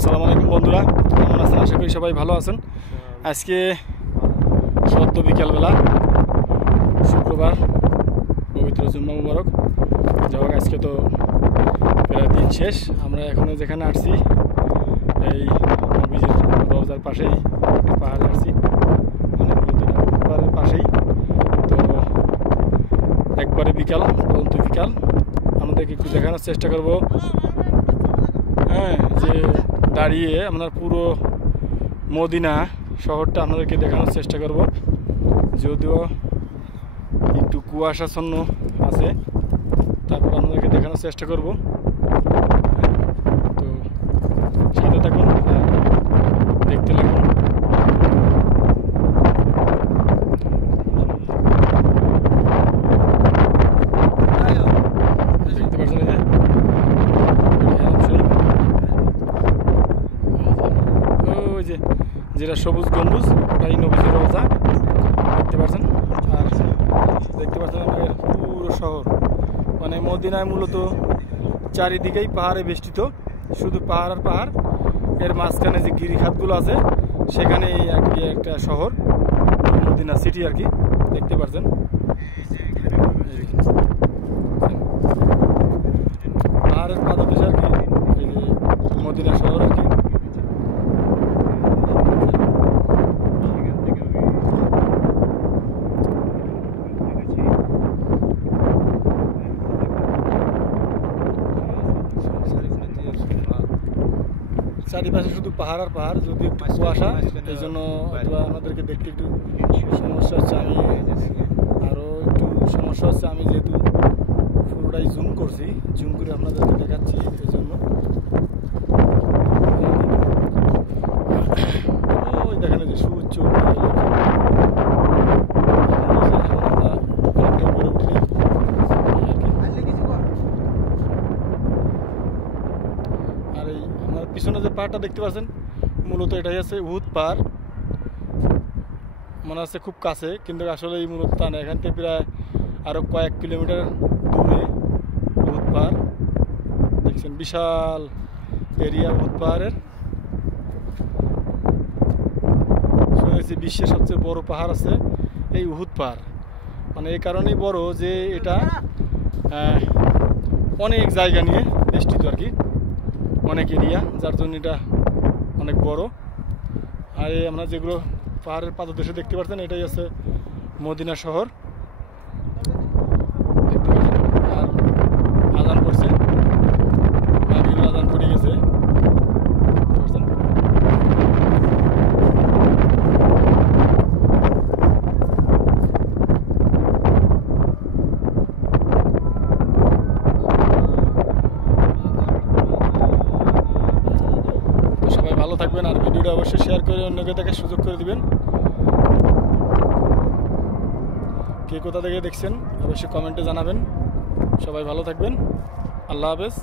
আসসালামু আলাইকুম বন্ধুরা, কেমন আছেন? আশা করি সবাই ভালো আছেন। আজকে সদ্য বিকালবেলা, শুক্রবার, পবিত্র জুম্মা মুবারক। যাই হোক, আজকে তো প্রায় দিন শেষ। আমরা এখনও যেখানে আসছি, এই নবীজির রওজার পাশেই একটা পাহাড়ে আসছি, মানে পাহাড়ের পাশেই। তো একবারে বিকাল, পর্যন্ত বিকাল। আমাদেরকে একটু দেখানোর চেষ্টা করব, হ্যাঁ, যে দাঁড়িয়ে আপনার পুরো মদিনা শহরটা আপনাদেরকে দেখানোর চেষ্টা করব। যদিও একটু কুয়াশাচ্ছন্ন আছে, তারপর আপনাদেরকে দেখানোর চেষ্টা করব। তো সাথে থাকুন, দেখতে লাগুন। দেখতে পাচ্ছেন এই যে যেটা সবুজ গম্বুজ, ওটাই নবীজির রওজা, দেখতে পাচ্ছেন। আর দেখতে পাচ্ছেন আমাদের পুরো শহর, মানে মদিনায় মূলত চারিদিকেই পাহাড়ে বেষ্টিত, শুধু পাহাড় আর পাহাড়। এর মাঝখানে যে গিরিখাতগুলো আছে, সেখানেই আর কি একটা শহর, মদিনা সিটি আর কি, দেখতে পাচ্ছেন। পাহাড়ের পাদদেশে আর কি এই যে মদিনা শহর আর কি। চারিপাশে শুধু পাহাড় আর পাহাড়, যদি একটু কুয়াশা, এই জন্য আমাদেরকে দেখতে একটু সমস্যা হচ্ছে। আরও একটু সমস্যা হচ্ছে, আমি যেহেতু পুরোটাই জুম করছি, জুম করে আপনাদেরকে দেখাচ্ছি, এই জন্য। ওই দেখেন যে সুউচ্চ পিছনে যে পাহাড়টা দেখতে পাচ্ছেন, মূলত এটাই আছে উহুদ পাহাড়। মনে হচ্ছে খুব কাছে, কিন্তু আসলে এই মূলত তা না। এখান থেকে প্রায় আরও কয়েক কিলোমিটার দূরে উহুদ পাহাড় দেখছেন, বিশাল এরিয়া উহুদ পাহাড়ের। শুনেছি বিশ্বের সবচেয়ে বড় পাহাড় আছে এই উহুদ পাহাড়। মানে এই কারণেই বড় যে এটা অনেক জায়গা নিয়ে বেষ্টিত আর কি, অনেক এরিয়া, যার জন্য এটা অনেক বড়। আর এই আমরা যেগুলো পাহাড়ের পাদদেশে দেখতে পাচ্ছেন, এটাই আছে মদিনা শহর, দেখতে পাচ্ছেন। আর আজান পড়ছে, মাগরিবের আজান পড়ে গেছে, দেখতে পাচ্ছেন। ভালো থাকবেন, আর ভিডিওটা অবশ্যই শেয়ার করে অন্যকে দেখার সুযোগ করে দিবেন। কে কোথা থেকে দেখছেন অবশ্যই কমেন্টে জানাবেন। সবাই ভালো থাকবেন, আল্লাহ হাফেজ।